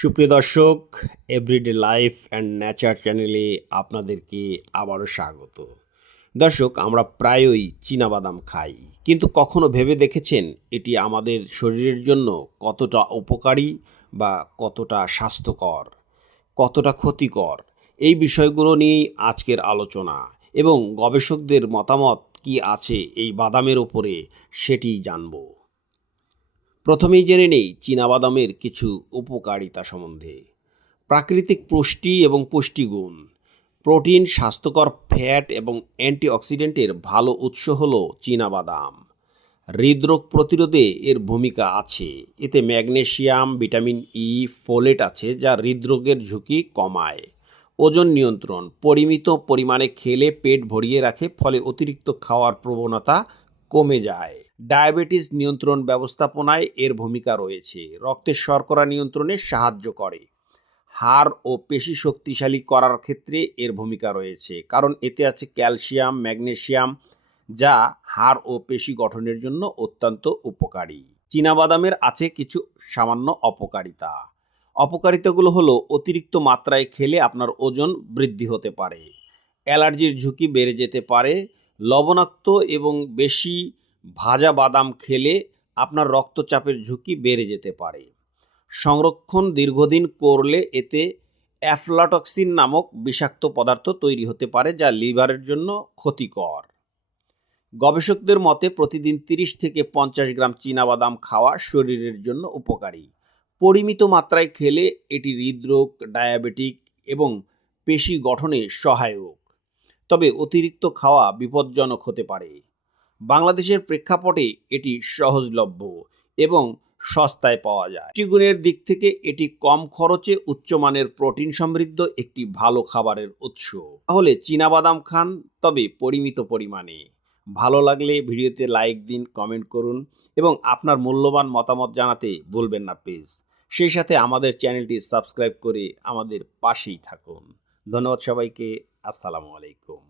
সুপ্রিয় দর্শক everyday life and nature চ্যানেলে আপনাদেরকে আবারও স্বাগত। দর্শক, আমরা প্রায়ই চীনাবাদাম খাই, কিন্তু কখনো ভেবে দেখেছেন এটি আমাদের শরীরের জন্য কতটা উপকারী বা কতটা স্বাস্থ্যকর, কতটা ক্ষতিকর? এই বিষয়গুলো নিয়েই আজকের আলোচনা এবং গবেষকদের মতামত কি আছে এই বাদামের ওপরে সেটি জানব। প্রথমেই জেনে নেই চীনাবাদামের কিছু উপকারিতা সম্বন্ধে। প্রাকৃতিক পুষ্টি এবং পুষ্টিগুণ। প্রোটিন, স্বাস্থ্যকর ফ্যাট এবং অ্যান্টিঅক্সিডেন্টের ভালো উৎস হল চীনাবাদাম। হৃদরোগ প্রতিরোধে এর ভূমিকা আছে। এতে ম্যাগনেশিয়াম, ভিটামিন ই ফোলেট আছে যা হৃদরোগের ঝুঁকি কমায়। ওজন নিয়ন্ত্রণ। পরিমিত পরিমাণে খেলে পেট ভরিয়ে রাখে, ফলে অতিরিক্ত খাওয়ার প্রবণতা কমে যায়। ডায়াবেটিস নিয়ন্ত্রণ ব্যবস্থাপনায় এর ভূমিকা রয়েছে। রক্তের শর্করা নিয়ন্ত্রণে সাহায্য করে। হাড় ও পেশি শক্তিশালী করার ক্ষেত্রে এর ভূমিকা রয়েছে, কারণ এতে আছে ক্যালসিয়াম ম্যাগনেশিয়াম যা হাড় ও পেশি গঠনের জন্য অত্যন্ত উপকারী। চীনাবাদামের আছে কিছু সামান্য অপকারিতা। অপকারিতাগুলো হলো অতিরিক্ত মাত্রায় খেলে আপনার ওজন বৃদ্ধি হতে পারে, অ্যালার্জির ঝুঁকি বেড়ে যেতে পারে, লবণাক্ত এবং বেশি ভাজা বাদাম খেলে আপনার রক্তচাপের ঝুঁকি বেড়ে যেতে পারে। সংরক্ষণ দীর্ঘদিন করলে এতে অ্যাফলাটক্সিন নামক বিষাক্ত পদার্থ তৈরি হতে পারে যা লিভারের জন্য ক্ষতিকর। গবেষকদের মতে প্রতিদিন তিরিশ থেকে পঞ্চাশ গ্রাম চীনাবাদাম খাওয়া শরীরের জন্য উপকারী। পরিমিত মাত্রায় খেলে এটি হৃদরোগ, ডায়াবেটিক এবং পেশি গঠনে সহায়ক। তবে অতিরিক্ত খাওয়া বিপজ্জনক হতে পারে। বাংলাদেশের প্রেক্ষাপটে এটি সহজলভ্য এবং সস্তায় পাওয়া যায়। পুষ্টিগুণের দিক থেকে এটি কম খরচে উচ্চমানের প্রোটিন সমৃদ্ধ একটি ভালো খাবারের উৎস। তাহলে চীনাবাদাম খান, তবে পরিমিত পরিমাণে। ভালো লাগলে ভিডিওতে লাইক দিন, কমেন্ট করুন এবং আপনার মূল্যবান মতামত জানাতে ভুলবেন না, প্লিজ। সেই সাথে আমাদের চ্যানেলটি সাবস্ক্রাইব করে আমাদের পাশেই থাকুন। ধন্যবাদ সবাইকে। আসসালামু আলাইকুম।